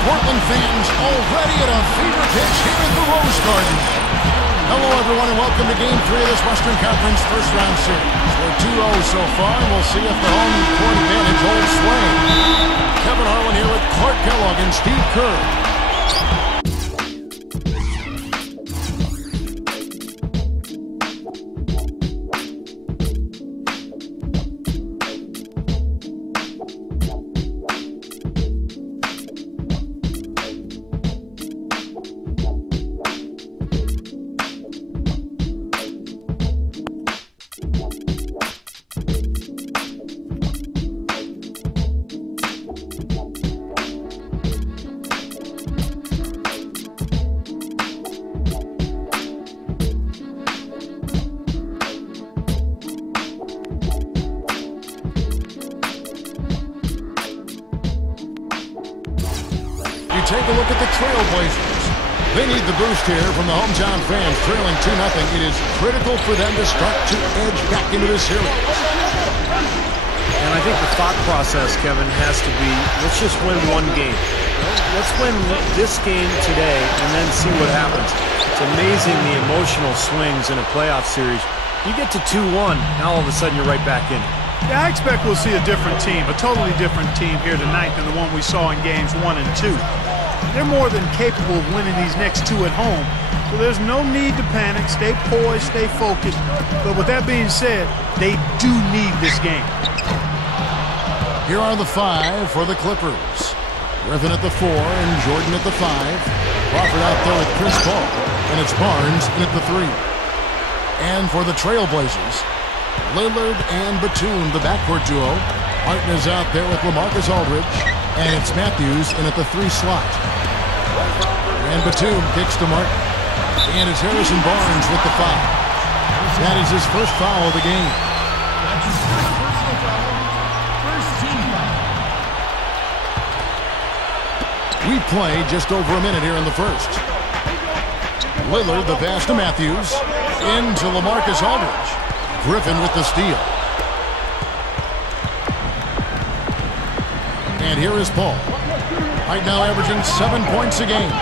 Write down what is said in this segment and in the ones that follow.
Portland fans already at a fever pitch here at the Rose Garden. Hello, everyone, and welcome to Game 3 of this Western Conference first-round series. We're 2-0 so far, and we'll see if the home court advantage holds sway. Kevin Harlan here with Clark Kellogg and Steve Kerr. Take a look at the Trailblazers. They need the boost here from the hometown fans, trailing 2-0. It is critical for them to start to edge back into this series. And I think the thought process, Kevin, has to be, let's just win one game. Let's win this game today and then see what happens. It's amazing the emotional swings in a playoff series. You get to 2-1, now all of a sudden you're right back in. Yeah, I expect we'll see a different team, a totally different team here tonight than the one we saw in games 1 and 2. They're more than capable of winning these next two at home, so there's no need to panic. Stay poised, stay focused. But with that being said, they do need this game. Here are the 5 for the Clippers. Griffin at the 4 and Jordan at the 5. Crawford out there with Chris Paul, and it's Barnes in at the 3. And for the Trailblazers, Lillard and Batum, the backcourt duo. Martin is out there with LaMarcus Aldridge, and it's Matthews in at the 3 slot. And Batum kicks to Martin, and it's Harrison Barnes with the 5. That is his first foul of the game. That's his first personal foul, first team foul. We play just over a minute here in the first. Lillard, the pass to Matthews, into LaMarcus Aldridge. Griffin with the steal. And here is Paul. Right now averaging 7 points a game.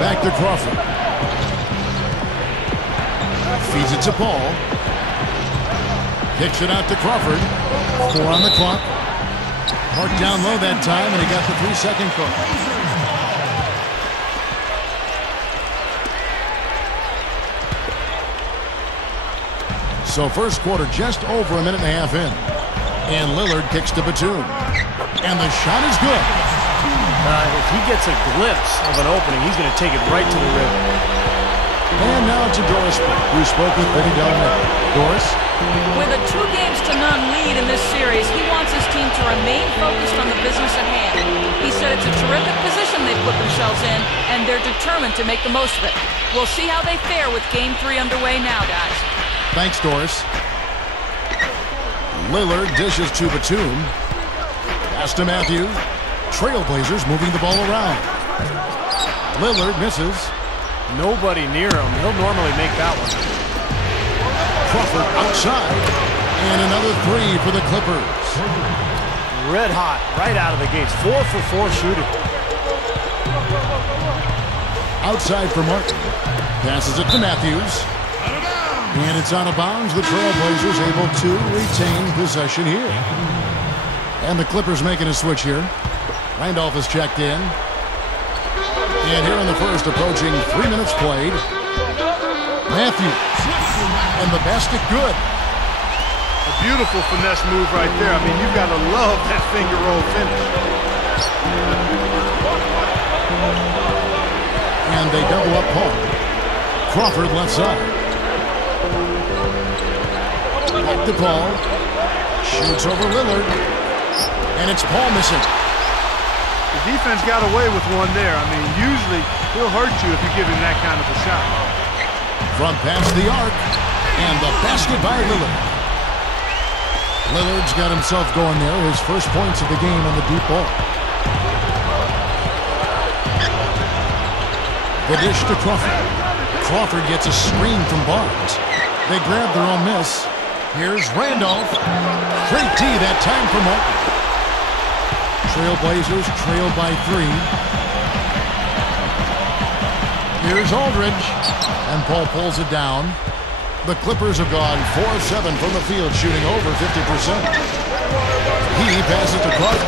Back to Crawford. Feeds it to Paul. Kicks it out to Crawford. 4 on the clock. Marked down low that time, and he got the 3-second call. So first quarter just over a minute and a half in. And Lillard kicks to Batum. And the shot is good. If he gets a glimpse of an opening, he's going to take it right to the rim. And now to Doris, who spoke with Vinny Delman. Doris? With a 2-0 lead in this series, he wants his team to remain focused on the business at hand. He said it's a terrific position they've put themselves in, and they're determined to make the most of it. We'll see how they fare with Game 3 underway now, guys. Thanks, Doris. Lillard dishes to Batum. Pass to Matthews. Trailblazers moving the ball around. Lillard misses. Nobody near him. He'll normally make that one. Crawford outside. And another 3 for the Clippers. Red hot right out of the gates. 4 for 4 shooting. Outside for Martin. Passes it to Matthews. And it's out of bounds. The Trailblazers able to retain possession here. And the Clippers making a switch here. Randolph is checked in. And here in the first, approaching 3 minutes played. Matthews. And the basket good. A beautiful finesse move right there. I mean, you've got to love that finger roll finish. And they double up Paul. Crawford left side. Back to Paul. Shoots over Lillard. And it's Paul missing. The defense got away with one there. I mean, usually he'll hurt you if you give him that kind of a shot. From past the arc. And the basket by Lillard. Lillard's got himself going there. His first points of the game on the deep ball. The dish to Crawford. Crawford gets a screen from Barnes. They grab their own miss. Here's Randolph. Great D that time for Martin. Trailblazers trail by 3. Here's Aldridge. And Paul pulls it down. The Clippers have gone 4-7 from the field, shooting over 50%. He passes to Crawford.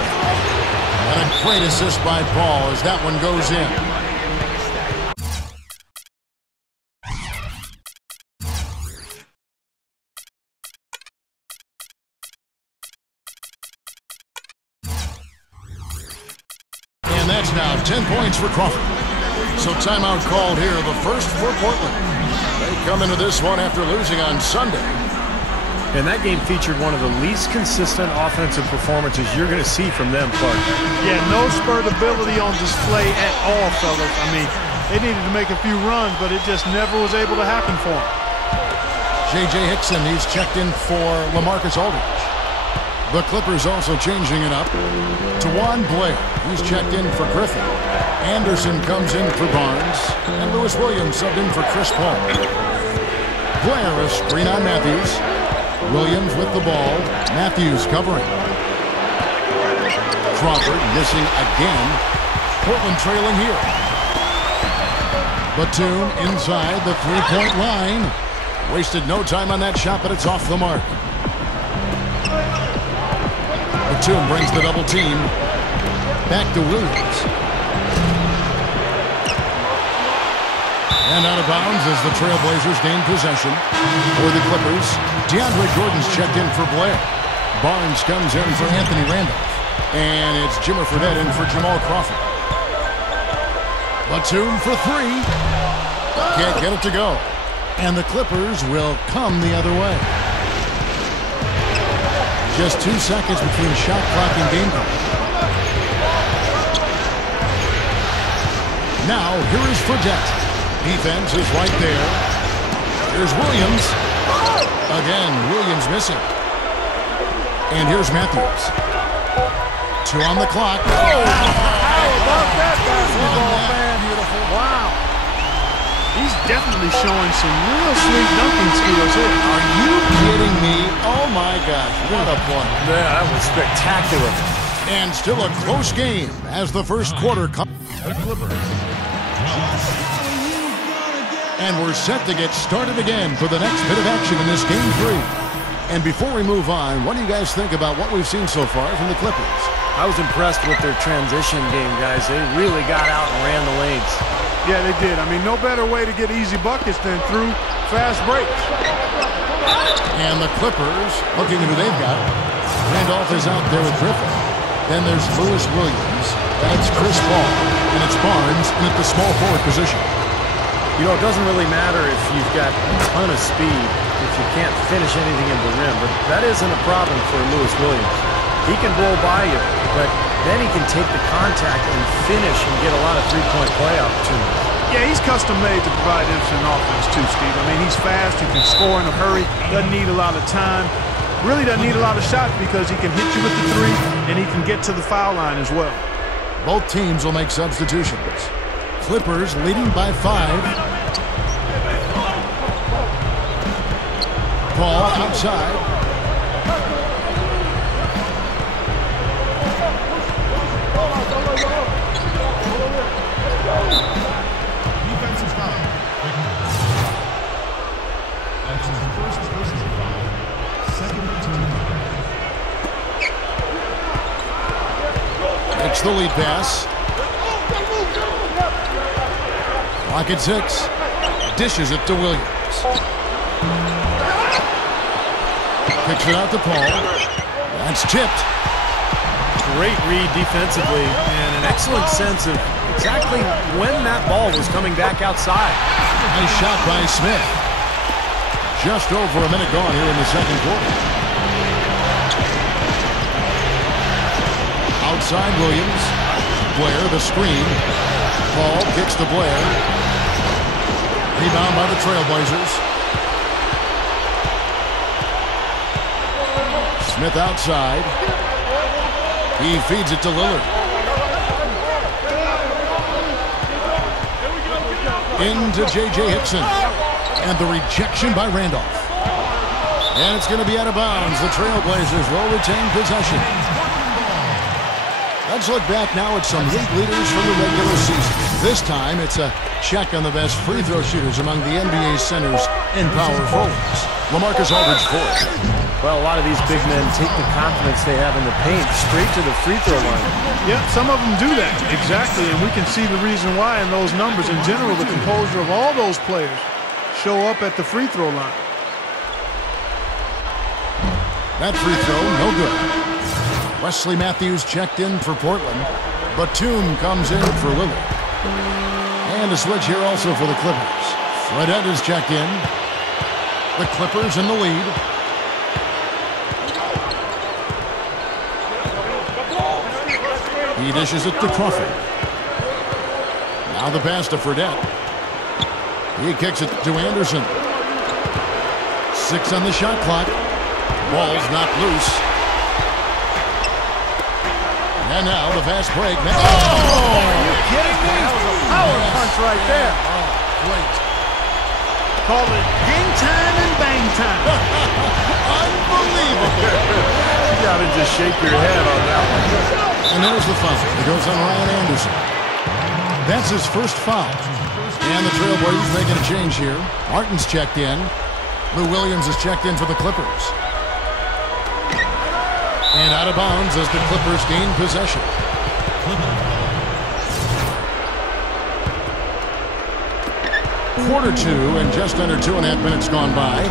And a great assist by Paul as that one goes in. And that's now 10 points for Crawford. So timeout called here, the first for Portland. They come into this one after losing on Sunday. And that game featured one of the least consistent offensive performances you're going to see from them, Clark. Yeah, no spurt ability on display at all, fellas. I mean, they needed to make a few runs, but it just never was able to happen for them. J.J. Hickson, he's checked in for LaMarcus Aldridge. The Clippers also changing it up. DeJuan Blair, he's checked in for Griffin. Anderson comes in for Barnes. And Lewis Williams subbed in for Chris Paul. Blair a screen on Matthews. Williams with the ball. Matthews covering. Crawford missing again. Portland trailing here. Batum inside the three-point line. Wasted no time on that shot, but it's off the mark. Batum brings the double team. Back to Williams. And out of bounds as the Trailblazers gain possession. For the Clippers, DeAndre Jordan's checked in for Blair. Barnes comes in for Anthony Randolph. And it's Jimmer Fredette in for Jamal Crawford. Batum for 3. Can't get it to go. And the Clippers will come the other way. Just 2 seconds between shot clock and game clock. Now, here is Fredette. Defense is right there. Here's Williams. Again, Williams missing. And here's Matthews. 2 on the clock. Oh, how about that basketball, man? Beautiful. Wow. He's definitely showing some real sweet dunking skills here. Are you kidding me? Oh, my gosh. What a play. Yeah, that was spectacular. And still a close game as the first quarter comes. And we're set to get started again for the next bit of action in this Game 3. And before we move on, what do you guys think about what we've seen so far from the Clippers? I was impressed with their transition game, guys. They really got out and ran the lanes. Yeah, they did. I mean, no better way to get easy buckets than through fast breaks. And the Clippers, looking at who they've got. Randolph is out there with Griffin. Then there's Lewis Williams. That's Chris Paul. And it's Barnes in at the small forward position. You know, it doesn't really matter if you've got a ton of speed if you can't finish anything in the rim, but that isn't a problem for Lewis Williams. He can blow by you, but then he can take the contact and finish and get a lot of three-point play opportunities. Yeah, he's custom-made to provide instant offense too, Steve. I mean, he's fast, he can score in a hurry, doesn't need a lot of time, really doesn't need a lot of shots because he can hit you with the 3 and he can get to the foul line as well. Both teams will make substitutions. Clippers leading by 5. Paul outside. Defensive foul. That's his first personal foul. Second team. Makes the lead pass. Clock at 6. Dishes it to Williams. Kicks it out to Paul. That's tipped. Great read defensively and an excellent sense of exactly when that ball was coming back outside. Nice shot by Smith. Just over a minute gone here in the second quarter. Outside Williams. Blair the screen. Paul kicks to Blair. Rebound by the Trailblazers. Smith outside. He feeds it to Lillard. Into J.J. Hickson. And the rejection by Randolph. And it's going to be out of bounds. The Trailblazers will retain possession. Let's look back now at some league leaders from the regular season. This time, it's a check on the best free throw shooters among the NBA centers and power forwards. LaMarcus Aldridge fourth. Well, a lot of these big men take the confidence they have in the paint straight to the free throw line. Yeah, some of them do that. Exactly, and we can see the reason why in those numbers. In general, the composure of all those players show up at the free throw line. That free throw, no good. Wesley Matthews checked in for Portland. Batum comes in for Lillard. And a switch here also for the Clippers. Fredette is checked in. The Clippers in the lead. He dishes it to Crawford. Now the pass to Fredette. He kicks it to Anderson. 6 on the shot clock. Ball's knocked loose. And now the fast break. Oh! Are you kidding me? Power punch right there. Oh, great. Call it game time and bang time. Unbelievable. You gotta just shake your head on that one. And there's the foul. It goes on Ryan Anderson. That's his first foul. And the Trailblazers making a change here. Martin's checked in. Lou Williams is checked in for the Clippers. And out of bounds as the Clippers gain possession. Quarter 2 and just under 2.5 minutes gone by.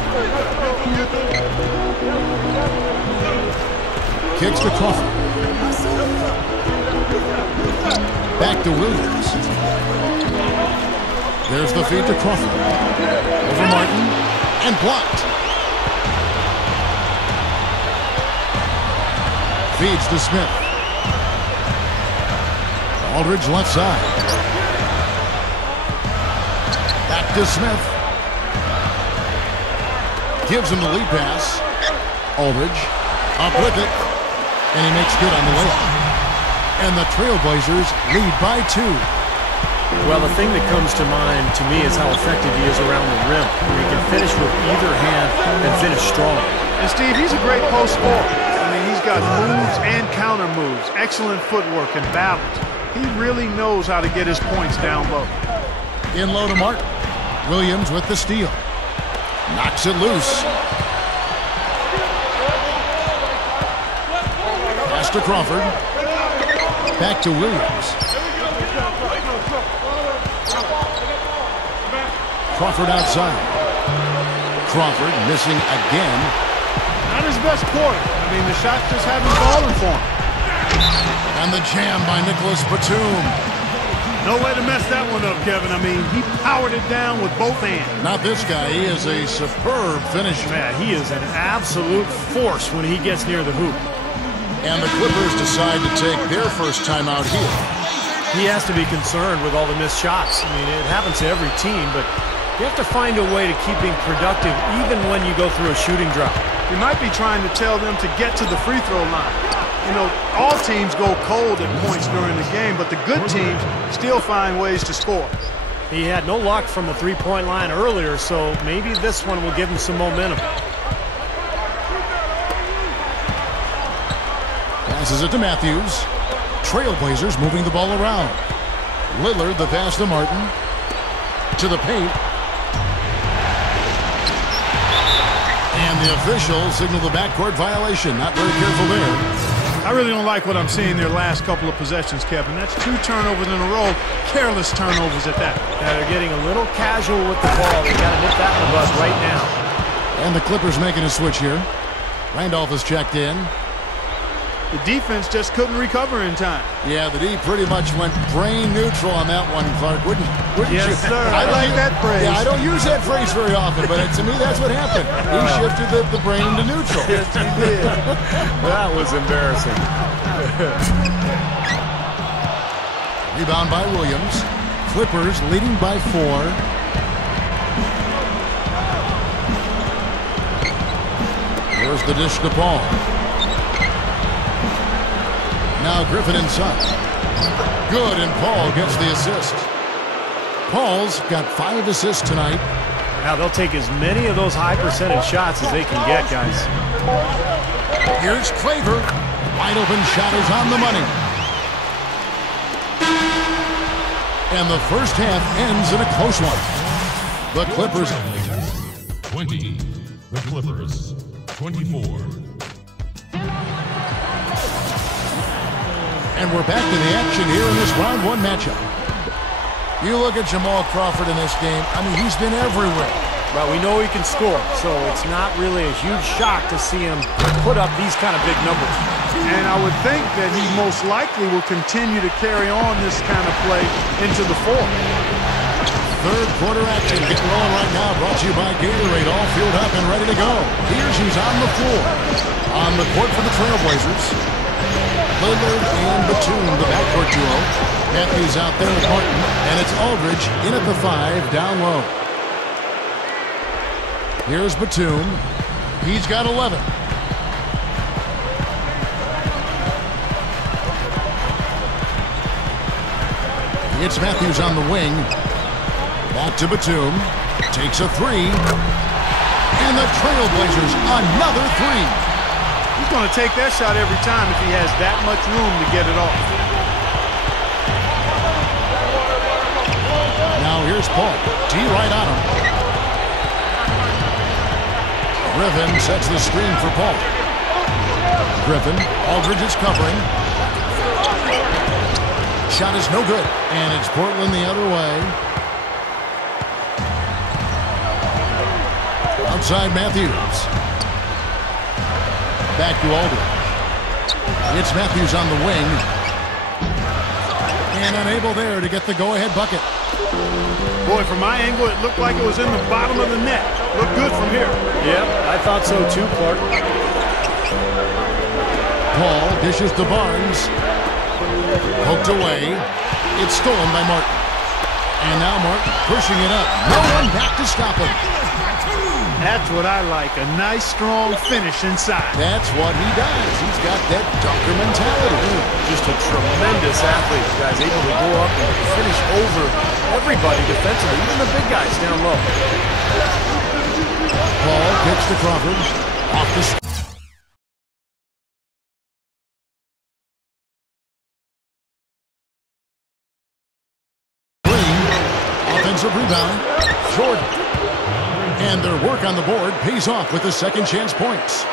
Kicks to Crawford. Back to Williams. There's the feed to Crawford. Over Martin. And blocked. Feeds to Smith. Aldridge left side. Back to Smith. Gives him the lead pass. Aldridge up with it. And he makes good on the layup. And the Trailblazers lead by 2. Well, the thing that comes to mind to me is how effective he is around the rim. Where he can finish with either hand and finish strong. And Steve, he's a great post scorer. I mean, he's got moves and counter moves, excellent footwork and balance. He really knows how to get his points down low. In low to Martin. Williams with the steal. Knocks it loose. Pass to Crawford. Back to Williams. Crawford outside. Crawford missing again. Not his best quarter. I mean, the shots just haven't fallen for him. And the jam by Nicholas Batum. No way to mess that one up, Kevin. I mean, he powered it down with both hands. Not this guy. He is a superb finisher. Man, he is an absolute force when he gets near the hoop. And the Clippers decide to take their first timeout here. He has to be concerned with all the missed shots. I mean, it happens to every team, but you have to find a way to keep being productive even when you go through a shooting drought. He might be trying to tell them to get to the free throw line. You know, all teams go cold at points during the game, but the good teams still find ways to score. He had no luck from the three-point line earlier, so maybe this one will give him some momentum. Passes it to Matthews. Trailblazers moving the ball around. Lillard, the pass to Martin. To the paint. And the official signaled the backcourt violation. Not very careful there. I really don't like what I'm seeing their last couple of possessions, Kevin. That's 2 turnovers in a row, careless turnovers at that. Yeah, they're getting a little casual with the ball. They got to nip that in the bud right now. And the Clippers making a switch here. Randolph is checked in. The defense just couldn't recover in time. Yeah, the D pretty much went brain neutral on that one, Clark, wouldn't you? Yes, sir. I like that phrase. Yeah, I don't use that phrase very often, but to me that's what happened. He shifted the brain into neutral. Yes, he did. That was embarrassing. Rebound by Williams. Clippers leading by 4. Here's the dish to Paul. Now Griffin inside. Good, and Paul gets the assist. Paul's got 5 assists tonight. Now they'll take as many of those high percentage shots as they can get, guys. Here's Claver. Wide open shot is on the money. And the first half ends in a close one. The Clippers 20. The Clippers 24. And we're back to the action here in this round 1 matchup. You look at Jamal Crawford in this game, I mean, he's been everywhere. But we know he can score, so it's not really a huge shock to see him put up these kind of big numbers. And I would think that he most likely will continue to carry on this kind of play into the 4th. Third quarter action getting rolling right now, brought to you by Gatorade, all fueled up and ready to go. Here's who's on the floor. On the court for the Trailblazers, Lillard and Batum, the backcourt duo. Matthews out there with Martin, and it's Aldridge in at the 5, down low. Here's Batum. He's got 11. It's Matthews on the wing. Back to Batum. Takes a 3. And the Trailblazers, another 3. He's going to take that shot every time if he has that much room to get it off. Now here's Paul. D right on him. Griffin sets the screen for Paul. Griffin. Aldridge is covering. Shot is no good. And it's Portland the other way. Outside Matthews. Back to Aldridge. It's Matthews on the wing. And unable there to get the go-ahead bucket. Boy, from my angle, it looked like it was in the bottom of the net. Looked good from here. Yep, I thought so too, Clark. Paul dishes to Barnes. Poked away. It's stolen by Martin. And now Martin pushing it up. No one back to stop him. That's what I like, a nice, strong finish inside. That's what he does. He's got that dunker mentality. Just a tremendous athlete, guys, able to go up and finish over everybody defensively, even the big guys down low. Paul kicks to Crawford. Off the screen. Offensive rebound. Jordan. And their work on the board pays off with the second chance points.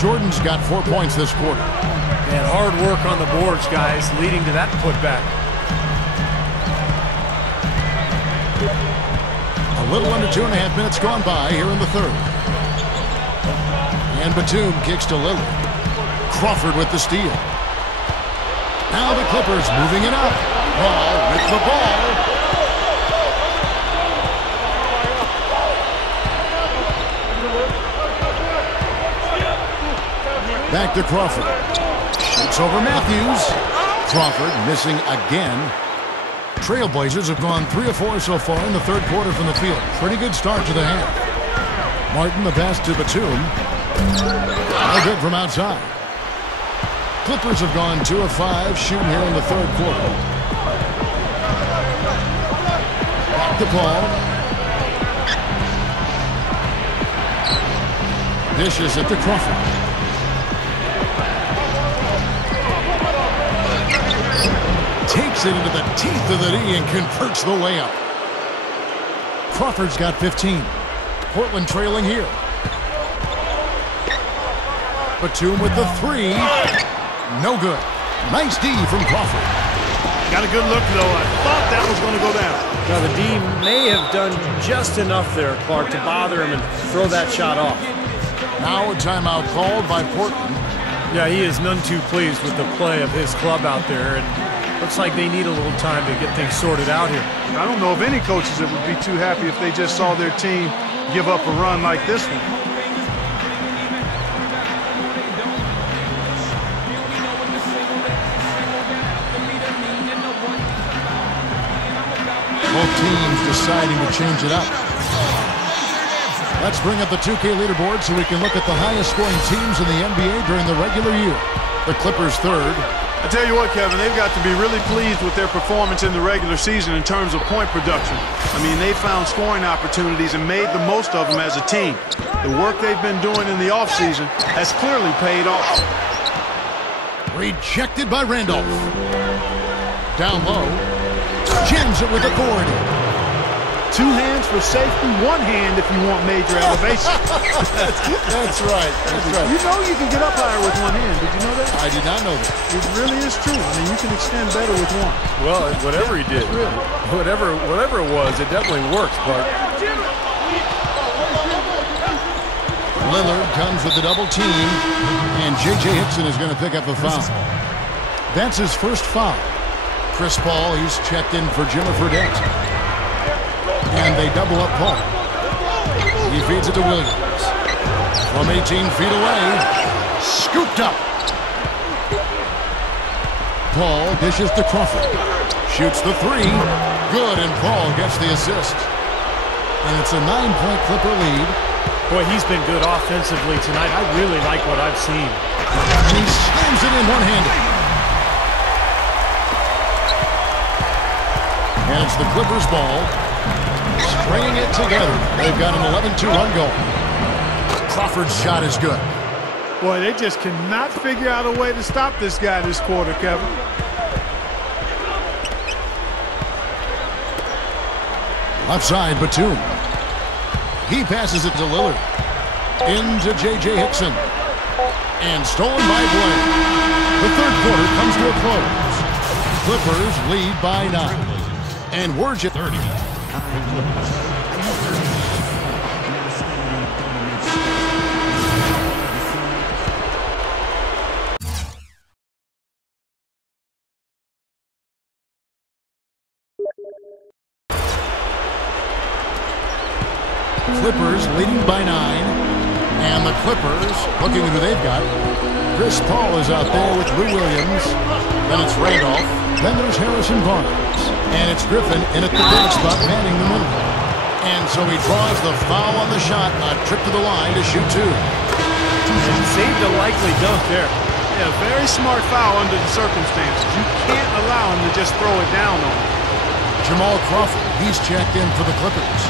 Jordan's got 4 points this quarter. And hard work on the boards, guys, leading to that putback. A little under 2.5 minutes gone by here in the third. And Batum kicks to Lillard. Crawford with the steal. Now the Clippers moving it up. Paul with the ball. Back to Crawford. Shoots over Matthews. Crawford missing again. Trailblazers have gone 3 of 4 so far in the third quarter from the field. Pretty good start to the half. Martin the pass to Batum. No good from outside. Clippers have gone 2 of 5 shooting here in the third quarter. Back to Paul. Dishes it to Crawford. Takes it into the teeth of the D and converts the layup. Crawford's got 15. Portland trailing here. Batum with the 3. No good. Nice D from Crawford. Got a good look, though. I thought that was going to go down. Now, the D may have done just enough there, Clark, to bother him and throw that shot off. Now a timeout called by Portland. Yeah, he is none too pleased with the play of his club out there, and looks like they need a little time to get things sorted out here. I don't know of any coaches that would be too happy if they just saw their team give up a run like this one. Both teams deciding to change it up. Let's bring up the 2K leaderboard so we can look at the highest scoring teams in the NBA during the regular year. The Clippers third. I tell you what, Kevin, they've got to be really pleased with their performance in the regular season in terms of point production. I mean, they found scoring opportunities and made the most of them as a team. The work they've been doing in the offseason has clearly paid off. Rejected by Randolph. Down low. Jams it with authority. 2 hands for safety, 1 hand if you want major elevation. That's right. That's right. You know you can get up higher with 1 hand. Did you know that? I did not know that. It really is true. I mean, you can extend better with 1. Well, whatever he did, really. whatever it was, it definitely worked, Clark. Lillard comes with the double team, and J.J. Hickson is going to pick up the foul. That's his first foul. Chris Paul, he's checked in for Jimmy Fredette. And they double up Paul. He feeds it to Williams. From 18 feet away. Scooped up. Paul dishes to Crawford. Shoots the 3. Good, and Paul gets the assist. And it's a 9-point Clipper lead. Boy, he's been good offensively tonight. I really like what I've seen. And he slams it in one-handed. And it's the Clippers' ball. Stringing it together. They've got an 11-2 run going. Crawford's shot is good. Boy, they just cannot figure out a way to stop this guy this quarter, Kevin. Left side, Batum. He passes it to Lillard. Into J.J. Hickson. And stolen by Blair. The third quarter comes to a close. Clippers lead by 9. And we're just 30. Clippers leading by 9. And the Clippers looking at who they've got. Chris Paul is out there with Lou Williams. Then it's Randolph. Then there's Harrison Barnes. And it's Griffin in at the big spot, manning the middle. And so he draws the foul on the shot. A trip to the line to shoot 2. Saved a likely dunk there. Yeah, very smart foul under the circumstances. You can't allow him to just throw it down on him. Jamal Crawford, he's checked in for the Clippers.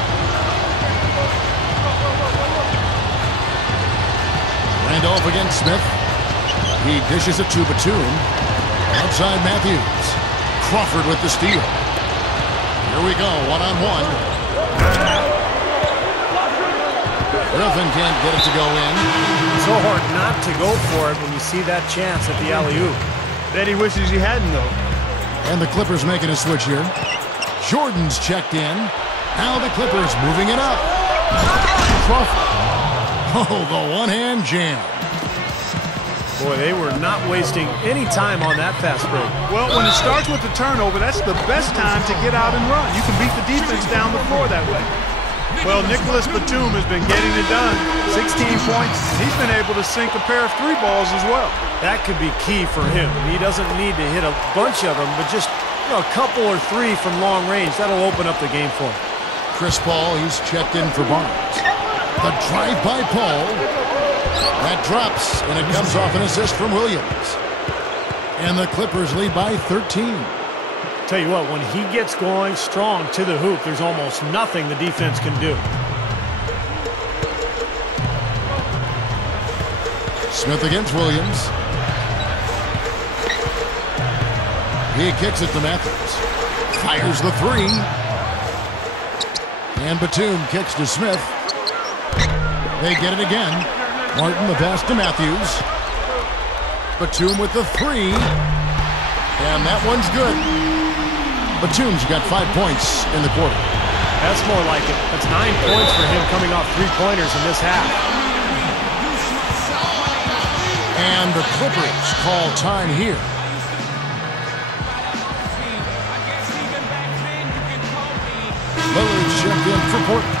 Randolph against Smith. He dishes it to Batum. Outside Matthews. Crawford with the steal. Here we go, one-on-one. Griffin can't get it to go in. So hard not to go for it when you see that chance at the alley-oop. Bet he wishes he hadn't, though. And the Clippers making a switch here. Jordan's checked in. Now the Clippers moving it up. Crawford. Oh, the one-hand jam. Boy, they were not wasting any time on that fast break. Well, when it starts with the turnover, that's the best time to get out and run. You can beat the defense down the floor that way. Well, Nicholas Batum has been getting it done. 16 points. He's been able to sink a pair of 3 balls as well. That could be key for him. He doesn't need to hit a bunch of them, but just a couple or 3 from long range. That'll open up the game for him. Chris Paul, he's checked in for Barnes. The drive by Paul. That drops, and it comes off an assist from Williams. And the Clippers lead by 13. Tell you what, when he gets going strong to the hoop, there's almost nothing the defense can do. Smith against Williams. He kicks it to Matthews. Fires the 3. And Batum kicks to Smith. They get it again. Martin the pass to Matthews. Batum with the three. And that one's good. Batum's got 5 points in the quarter. That's more like it. That's 9 points for him coming off three-pointers in this half. And the Clippers call time here. Lillard's checked in for Portland.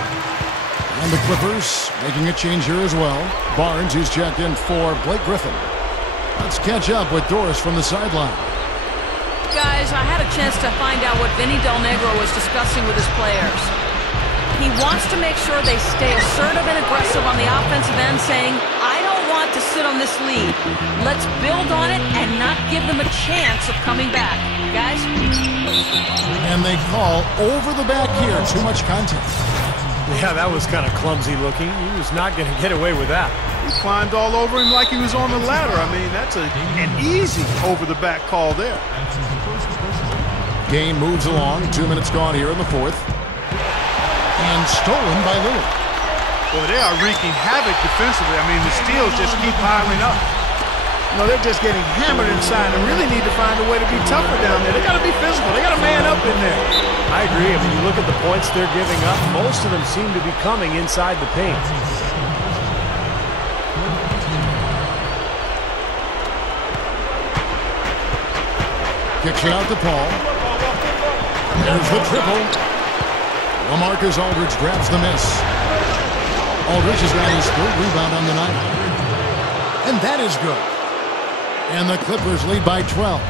And the Clippers making a change here as well. Barnes, who's checked in for Blake Griffin. Let's catch up with Doris from the sideline. Guys, I had a chance to find out what Vinny Del Negro was discussing with his players. He wants to make sure they stay assertive and aggressive on the offensive end, saying, I don't want to sit on this lead. Let's build on it and not give them a chance of coming back. Guys? And they call over the back here. Too much contact. Yeah, that was kind of clumsy looking. He was not going to get away with that. He climbed all over him like he was on the ladder. I mean, that's an easy over-the-back call there. Game moves along. 2 minutes gone here in the fourth. And stolen by Lillard. Boy, they are wreaking havoc defensively. I mean, the steals just keep piling up. You know, they're just getting hammered inside and really need to find a way to be tougher down there. They got to be physical. They got to man up in there. I agree. I mean, you look at the points they're giving up, most of them seem to be coming inside the paint. Kicks it out to Paul. There's the triple. LaMarcus Aldridge grabs the miss. Aldridge has got his third rebound on the night. And that is good. And the Clippers lead by 12.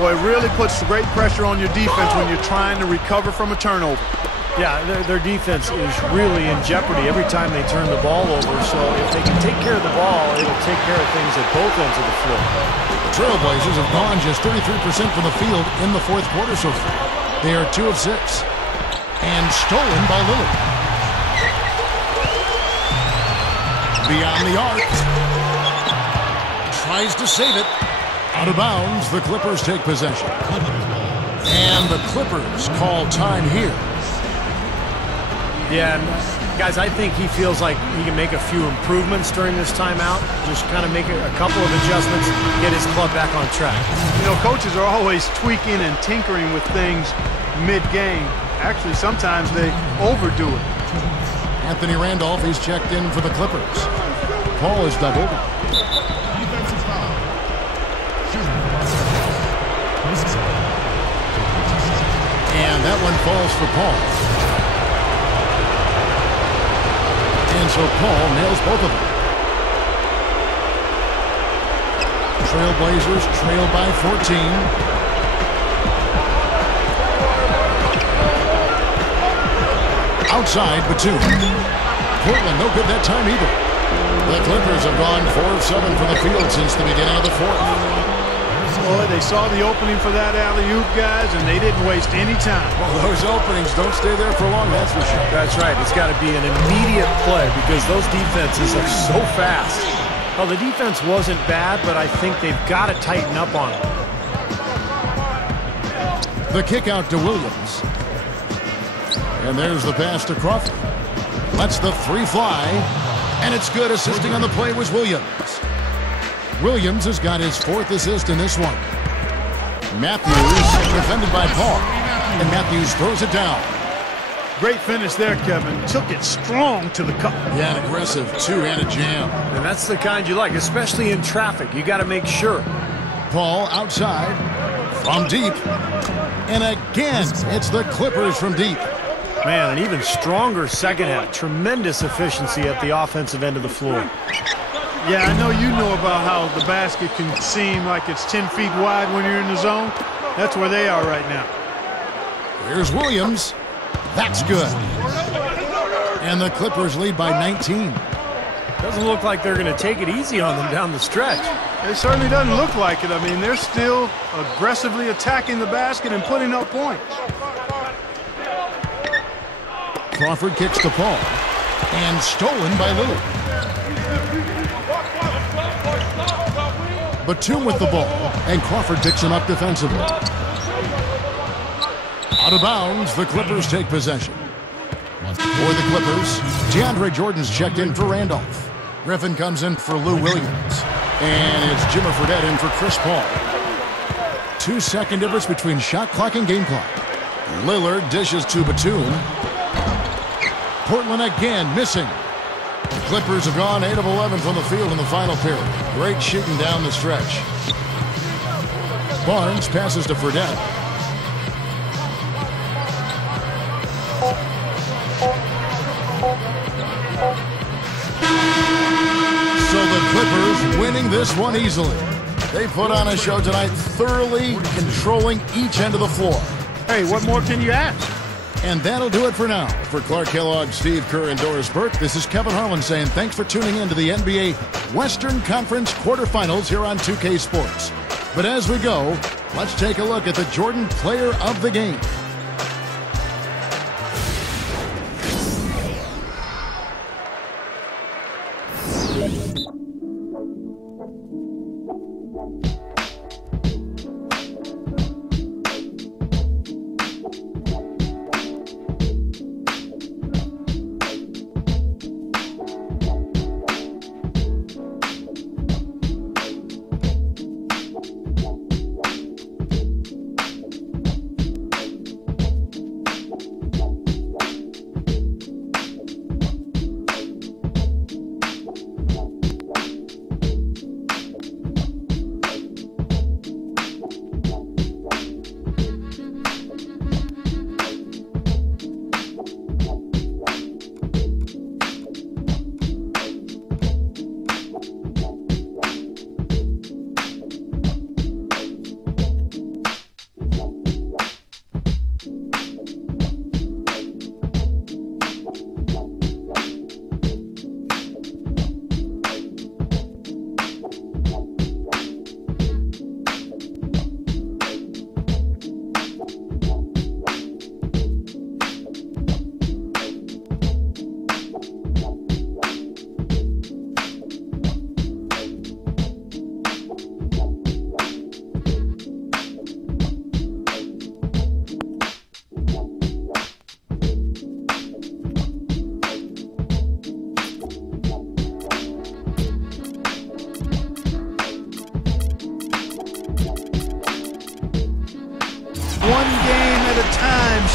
Boy, it really puts great pressure on your defense when you're trying to recover from a turnover. Yeah, their defense is really in jeopardy every time they turn the ball over. So if they can take care of the ball, it'll take care of things at both ends of the floor. The Trailblazers have gone just 33% from the field in the fourth quarter so far. They are 2 of 6. And stolen by Lillard. Beyond the arc. Tries to save it. Out of bounds, the Clippers take possession. And the Clippers call time here. Yeah, and guys, I think he feels like he can make a few improvements during this timeout. Just kind of make a couple of adjustments, get his club back on track. You know, coaches are always tweaking and tinkering with things mid-game. Actually, sometimes they overdo it. Anthony Randolph is checked in for the Clippers. Paul is doubled. And that one falls for Paul. And so Paul nails both of them. Trailblazers trail by 14. Outside, Batum. Portland no good that time either. The Clippers have gone 4 of 7 from the field since the beginning of the fourth. Boy, they saw the opening for that alley-oop, guys, and they didn't waste any time. Well, those openings don't stay there for long, that's for sure. That's right. It's got to be an immediate play because those defenses are so fast. Well, the defense wasn't bad, but I think they've got to tighten up on it. The kick out to Williams. And there's the pass to Crawford. Lets the three fly. And it's good. Assisting on the play was Williams. Williams has got his 4th assist in this one. Matthews defended by Paul. And Matthews throws it down. Great finish there, Kevin. Took it strong to the cup. Yeah, an aggressive two-handed jam. And that's the kind you like, especially in traffic. You got to make sure. Paul outside from deep. And again, it's the Clippers from deep. Man, an even stronger second half. Tremendous efficiency at the offensive end of the floor. Yeah, I know you know about how the basket can seem like it's 10 feet wide when you're in the zone. That's where they are right now. Here's Williams. That's good. And the Clippers lead by 19. Doesn't look like they're going to take it easy on them down the stretch. It certainly doesn't look like it. I mean, they're still aggressively attacking the basket and putting up points. Crawford kicks to Paul. And stolen by Lillard. Batum with the ball. And Crawford picks him up defensively. Out of bounds, the Clippers take possession. For the Clippers, DeAndre Jordan's checked in for Randolph. Griffin comes in for Lou Williams. And it's Jimmy Fredette in for Chris Paul. 2-second difference between shot clock and game clock. Lillard dishes to Batum. Portland again missing. The Clippers have gone 8 of 11 from the field in the final period. Great shooting down the stretch. Barnes passes to Fredette. So the Clippers winning this one easily. They put on a show tonight, thoroughly controlling each end of the floor. Hey, what more can you ask? And that'll do it for now. For Clark Kellogg, Steve Kerr, and Doris Burke, this is Kevin Harlan saying thanks for tuning in to the NBA Western Conference quarterfinals here on 2K Sports. But as we go, let's take a look at the Jordan Player of the Game.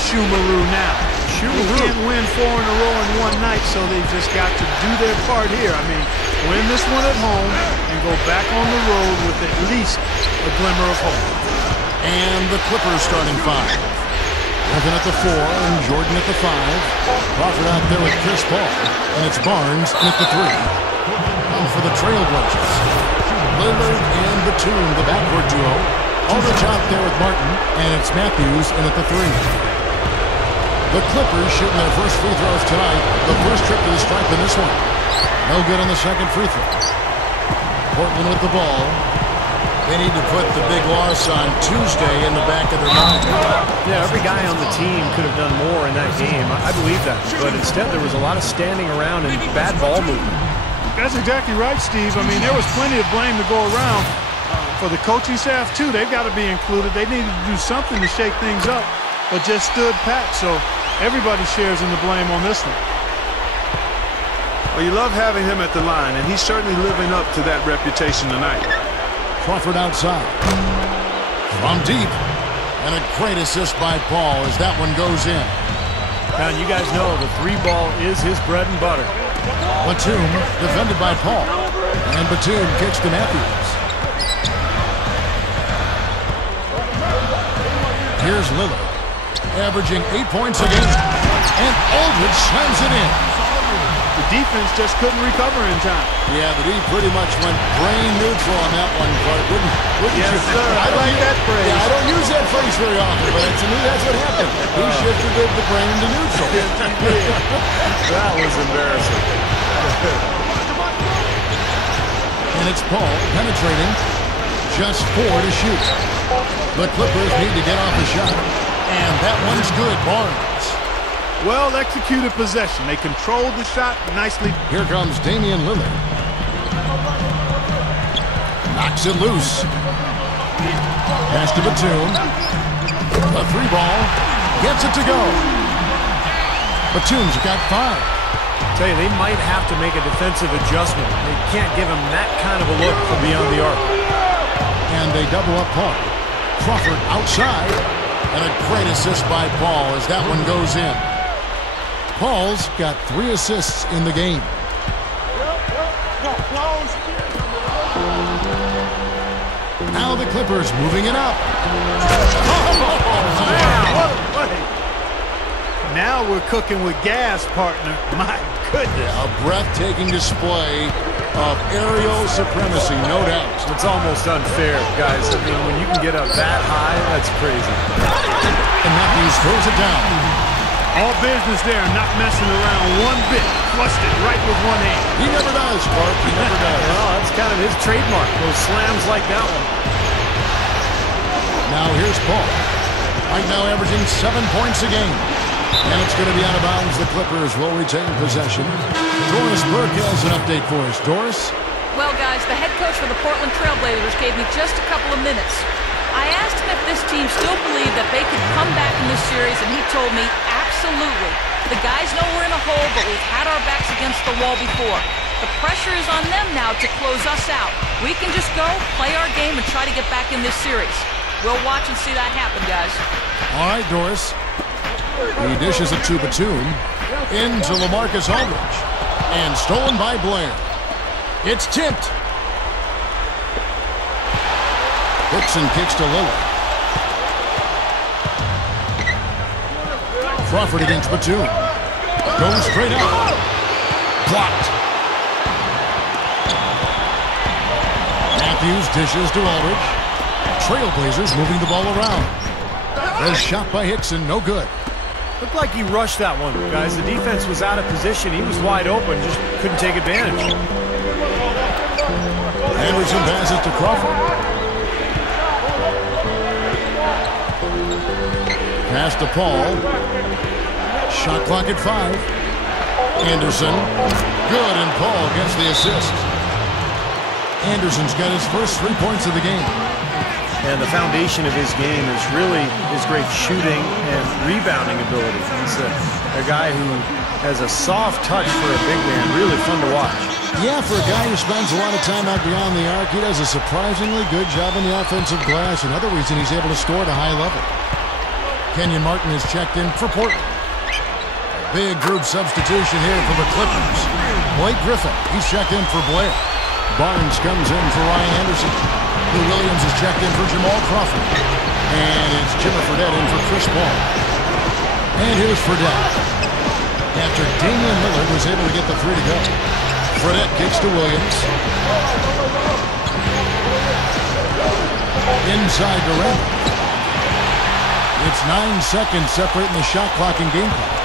Shumaroo now. They can't win 4 in a row in one night, so they've just got to do their part here. I mean, win this one at home and go back on the road with at least a glimmer of hope. And the Clippers starting 5. Griffin at the 4 and Jordan at the 5. Crawford out there with Chris Paul. And it's Barnes at the 3. And for the Trailblazers, Lillard and Batum, the backcourt duo. Aldridge out there with Martin, and it's Matthews in at the 3. The Clippers shooting their first free throws tonight. The first trip to the stripe in this one. No good on the second free throw. Portland with the ball. They need to put the big loss on Tuesday in the back of their mind. Yeah, every guy on the team could have done more in that game. I believe that. But instead, there was a lot of standing around and bad ball movement. That's exactly right, Steve. I mean, there was plenty of blame to go around. For the coaching staff, too, they've got to be included. They needed to do something to shake things up, but just stood pat. So everybody shares in the blame on this one. Well, you love having him at the line, and he's certainly living up to that reputation tonight. Crawford outside. From deep. And a great assist by Paul as that one goes in. Now, you guys know the 3 ball is his bread and butter. Batum defended by Paul. And Batum kicks to Matthews. Here's Lillard, averaging 8 points a game. And Aldridge slams it in. The defense just couldn't recover in time. Yeah, the D pretty much went brain neutral on that one, Clark. Wouldn't yes, you? Sir. I like that phrase. Yeah, I don't use that phrase very often, but to me that's what happened. He shifted the brain to neutral. That was embarrassing. And it's Paul penetrating. Just 4 to shoot. The Clippers need to get off the shot. And that one's good, Barnes. Well executed possession. They controlled the shot nicely. Here comes Damian Lillard. Knocks it loose. Pass to Batum. A 3 ball. Gets it to go. Batum's got 5. tell you, they might have to make a defensive adjustment. They can't give him that kind of a look from beyond the arc. And they double up Paul. Crawford outside. And a great assist by Paul as that one goes in. Paul's got 3 assists in the game. Now the Clippers moving it up. What a play. Now we're cooking with gas, partner. My goodness. A breathtaking display of aerial supremacy, no doubt. It's almost unfair, guys. I mean, when you can get up that high, that's crazy. And Matthews throws it down. All business there, not messing around one bit. Flushed it right with one hand. He never does, Clark. He never does. Well, that's kind of his trademark, those slams like that one. Now here's Paul. Right now averaging 7 points a game. And it's going to be out of bounds. The Clippers will retain possession. Doris Burke has an update for us. Doris? Well, guys, the head coach for the Portland Trailblazers gave me just a couple of minutes. I asked him if this team still believed that they could come back in this series, and he told me absolutely. The guys know we're in a hole, but we've had our backs against the wall before. The pressure is on them now to close us out. We can just go, play our game, and try to get back in this series. We'll watch and see that happen, guys. All right, Doris. He dishes it to Batum. Into LaMarcus Aldridge. And stolen by Blair. It's tipped. Hickson kicks to Lillard. Crawford against Batum. Goes straight out. Blocked. Matthews dishes to Aldridge. Trailblazers moving the ball around. A shot by Hickson, no good. Looked like he rushed that one, guys. The defense was out of position. He was wide open, just couldn't take advantage. Anderson passes to Crawford. Pass to Paul. Shot clock at 5. Anderson. Good, and Paul gets the assist. Anderson's got his first 3 points of the game. And the foundation of his game is really his great shooting and rebounding ability. He's a guy who has a soft touch for a big man. Really fun to watch. Yeah, for a guy who spends a lot of time out beyond the arc, he does a surprisingly good job on the offensive glass. Another reason he's able to score at a high level. Kenyon Martin is checked in for Portland. Big group substitution here for the Clippers. Blake Griffin, he's checked in for Blair. Barnes comes in for Ryan Anderson. Lou Williams is checked in for Jamal Crawford. And it's Jimmy Fredette in for Chris Paul. And here's Fredette. After Damian Lillard was able to get the 3 to go. Fredette kicks to Williams. Inside to Randolph. It's 9 seconds separating the shot clock and game clock.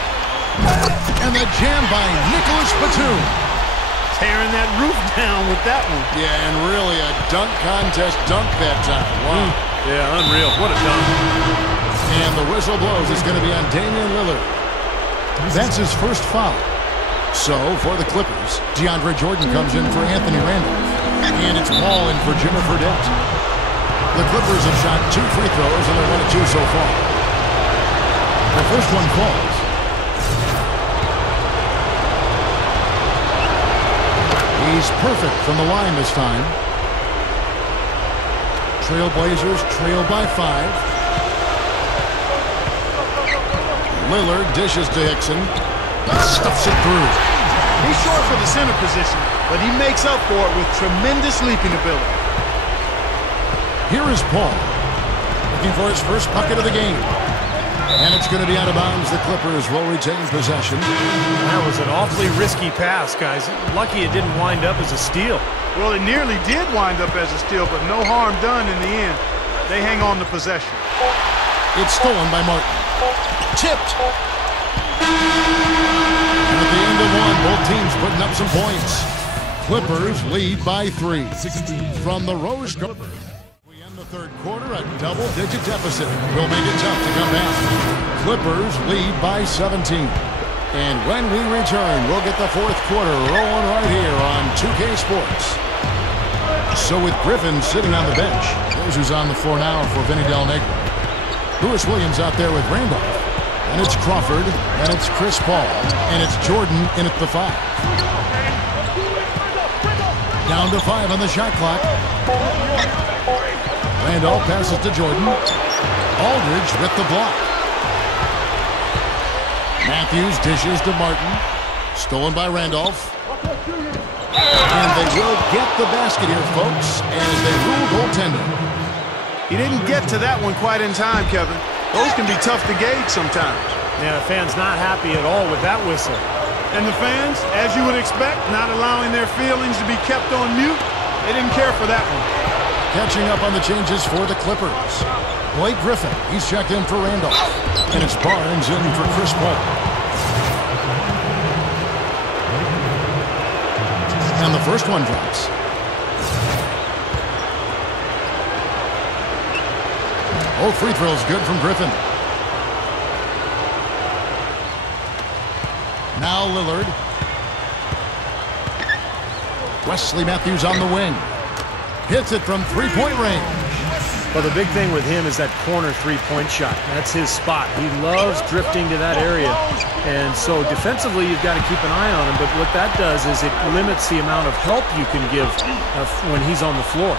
And the jam by Nicholas Batum. Tearing that roof down with that one. Yeah, and really a dunk contest dunk that time. Wow. Yeah, unreal. What a dunk. And the whistle blows. It's going to be on Damian Lillard. That's his first foul. So, for the Clippers, DeAndre Jordan comes in for Anthony Randolph. And it's Paul in for Jimmy Fredette. The Clippers have shot 2 free throws, and they're 1 of 2 so far. The first one falls. He's perfect from the line this time. Trailblazers trail by 5. Lillard dishes to Hickson. Stuffs it through. He's short for the center position, but he makes up for it with tremendous leaping ability. Here is Paul, looking for his first bucket of the game. And it's going to be out of bounds. The Clippers will retain possession. That was an awfully risky pass, guys. Lucky it didn't wind up as a steal. Well, it nearly did wind up as a steal, but no harm done in the end. They hang on to possession. It's stolen by Martin. Tipped. And at the end of 1, both teams putting up some points. Clippers lead by 3. From the Rose Garden. We end the third quarter, a double-digit deficit. Will make it tough to come back. Clippers lead by 17. And when we return, we'll get the fourth quarter rolling right here on 2K Sports. So with Griffin sitting on the bench, here's who's on the floor now for Vinny Del Negro. Lewis Williams out there with Randolph. And it's Crawford, and it's Chris Paul, and it's Jordan in at the 5. Down to 5 on the shot clock. Randolph passes to Jordan. Aldridge with the block. Matthews dishes to Martin. Stolen by Randolph. And they will get the basket here, folks, as they rule goaltending. He didn't get to that one quite in time, Kevin. Those can be tough to gauge sometimes. Yeah, the fans not happy at all with that whistle. And the fans, as you would expect, not allowing their feelings to be kept on mute. They didn't care for that one. Catching up on the changes for the Clippers. Blake Griffin, he's checked in for Randolph. And it's Barnes in for Chris Paul. And the first one drops. Both free throws good from Griffin. Now Lillard. Wesley Matthews on the wing. Hits it from three-point range. Well, the big thing with him is that corner three-point shot. That's his spot. He loves drifting to that area. And so defensively, you've got to keep an eye on him. But what that does is it limits the amount of help you can give when he's on the floor.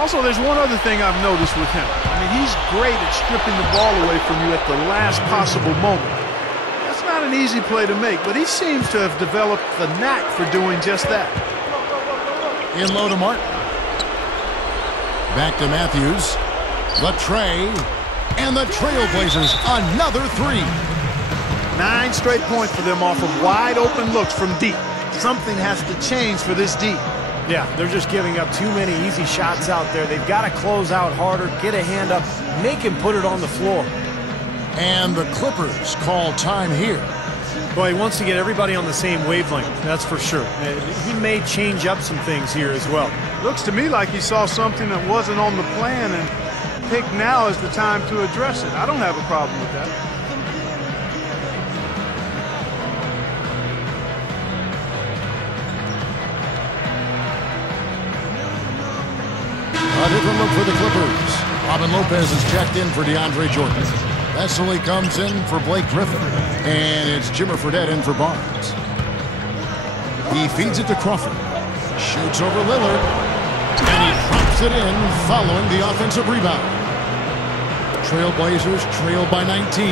Also, there's one other thing I've noticed with him. I mean, he's great at stripping the ball away from you at the last possible moment. That's not an easy play to make, but he seems to have developed the knack for doing just that. In low to Martin. Back to Matthews. The tray. And the Trailblazers, another 3. 9 straight points for them off of wide open looks from deep. Something has to change for this deep. Yeah, they're just giving up too many easy shots out there. They've got to close out harder, get a hand up, make him put it on the floor. And the Clippers call time here. Boy, he wants to get everybody on the same wavelength, that's for sure. He may change up some things here as well. Looks to me like he saw something that wasn't on the plan and picked now is the time to address it. I don't have a problem with that. A different look for the Clippers. Robin Lopez is checked in for DeAndre Jordan. Vesely comes in for Blake Griffin. And it's Jimmer Fredette in for Barnes. He feeds it to Crawford. Shoots over Lillard. And he drops it in following the offensive rebound. Trailblazers trail by 19.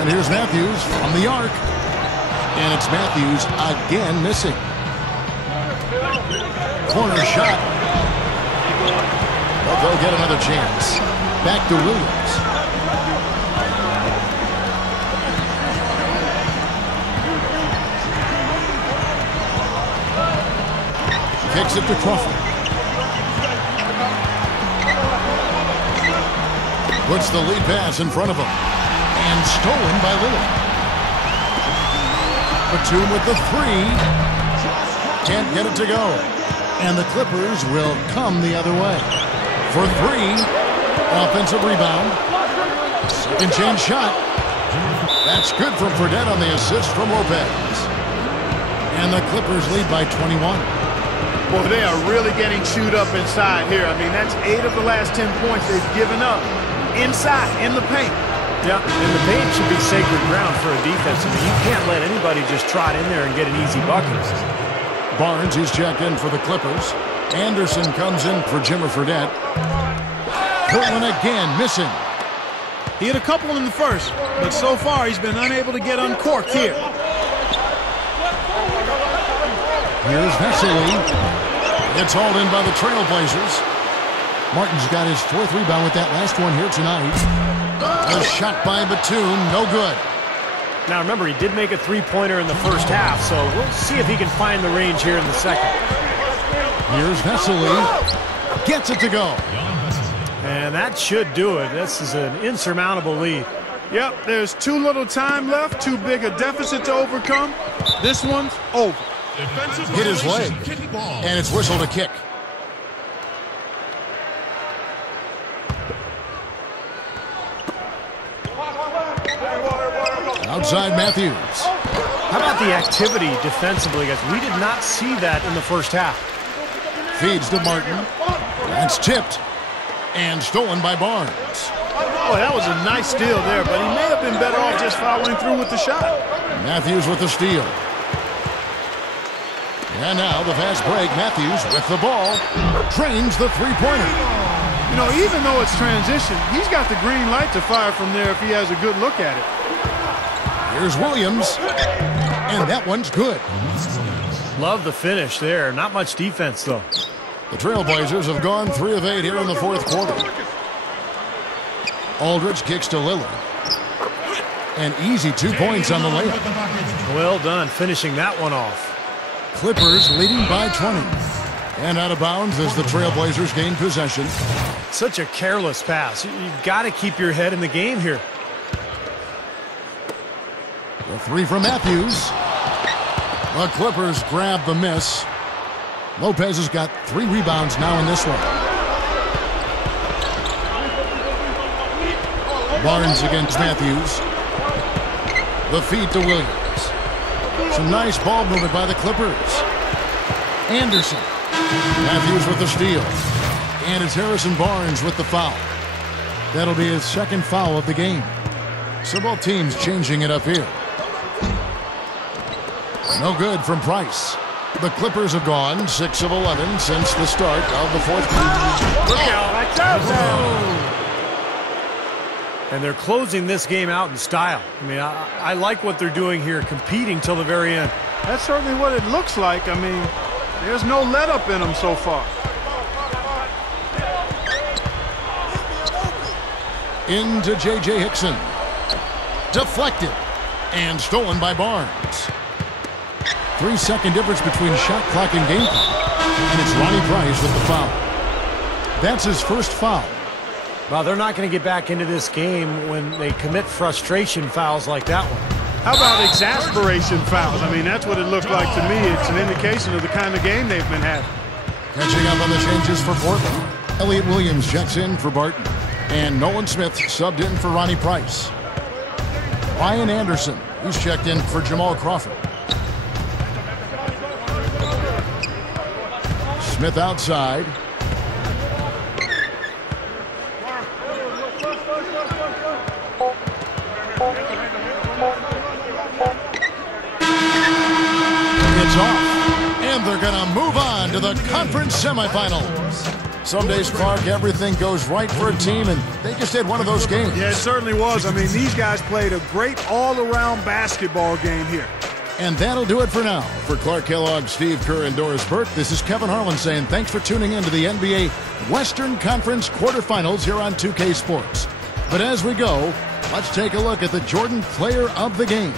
And here's Matthews from the arc. And it's Matthews again missing. Corner shot. But they'll get another chance. Back to Williams. Kicks it to Crawford. Puts the lead pass in front of him. And stolen by Lillard. Batum with the 3. Can't get it to go. And the Clippers will come the other way. For 3. Offensive rebound. Second change shot. That's good from Fredette on the assist from Lopez. And the Clippers lead by 21. Well, they are really getting chewed up inside here. I mean, that's 8 of the last 10 points they've given up inside, in the paint. Yeah, and the paint should be sacred ground for a defense. I mean, you can't let anybody just trot in there and get an easy bucket. Barnes is checked in for the Clippers. Anderson comes in for Jimmer Fredette. Portland again missing. He had a couple in the first, but so far he's been unable to get uncorked here. Here's Vesely. It's hauled in by the Trailblazers. Martin's got his 4th rebound with that last one here tonight. A shot by Batum, no good. Now remember, he did make a 3-pointer in the first half, so we'll see if he can find the range here in the second. Here's Vesely. Gets it to go. And that should do it. This is an insurmountable lead. Yep, there's too little time left, too big a deficit to overcome. This one's over. Hit his leg, and it's whistled a kick. Outside Matthews. How about the activity defensively, guys? We did not see that in the first half. Feeds to Martin. That's tipped and stolen by Barnes. Boy, that was a nice steal there, but he may have been better off just following through with the shot. Matthews with the steal. And now the fast break. Matthews with the ball. Trains the three-pointer. You know, even though it's transition, he's got the green light to fire from there if he has a good look at it. Here's Williams. And that one's good. Love the finish there. Not much defense, though. The Trailblazers have gone 3 of 8 here in the fourth quarter. Aldridge kicks to Lillard. An easy 2 points on the layup. Well done finishing that one off. Clippers leading by 20. And out of bounds as the Trailblazers gain possession. Such a careless pass. You've got to keep your head in the game here. The three from Matthews. The Clippers grab the miss. Lopez has got 3 rebounds now in this one. Barnes against Matthews. The feed to Williams. Some nice ball movement by the Clippers. Anderson. Matthews with the steal. And it's Harrison Barnes with the foul. That'll be his second foul of the game. So both teams changing it up here. No good from Price. The Clippers have gone 6 of 11 since the start of the fourth quarter. Look out. And they're closing this game out in style. I mean, I like what they're doing here, competing till the very end. That's certainly what it looks like. I mean, there's no let-up in them so far. Into J.J. Hickson. Deflected. And stolen by Barnes. 3-second difference between shot clock and game clock. And it's Ronnie Price with the foul. That's his first foul. Well, they're not going to get back into this game when they commit frustration fouls like that one. How about exasperation fouls? I mean, that's what it looked like to me. It's an indication of the kind of game they've been having. Catching up on the changes for Portland. Elliott Williams checks in for Barton. And Nolan Smith subbed in for Ronnie Price. Ryan Anderson, who's checked in for Jamal Crawford. Smith outside. It's off. And they're going to move on to the conference semifinals. Some days, Clark, everything goes right for a team, and they just had one of those games. Yeah, it certainly was. I mean, these guys played a great all-around basketball game here. And that'll do it for now. For Clark Kellogg, Steve Kerr, and Doris Burke, this is Kevin Harlan saying thanks for tuning in to the NBA Western Conference quarterfinals here on 2K Sports. But as we go, let's take a look at the Jordan Player of the Game.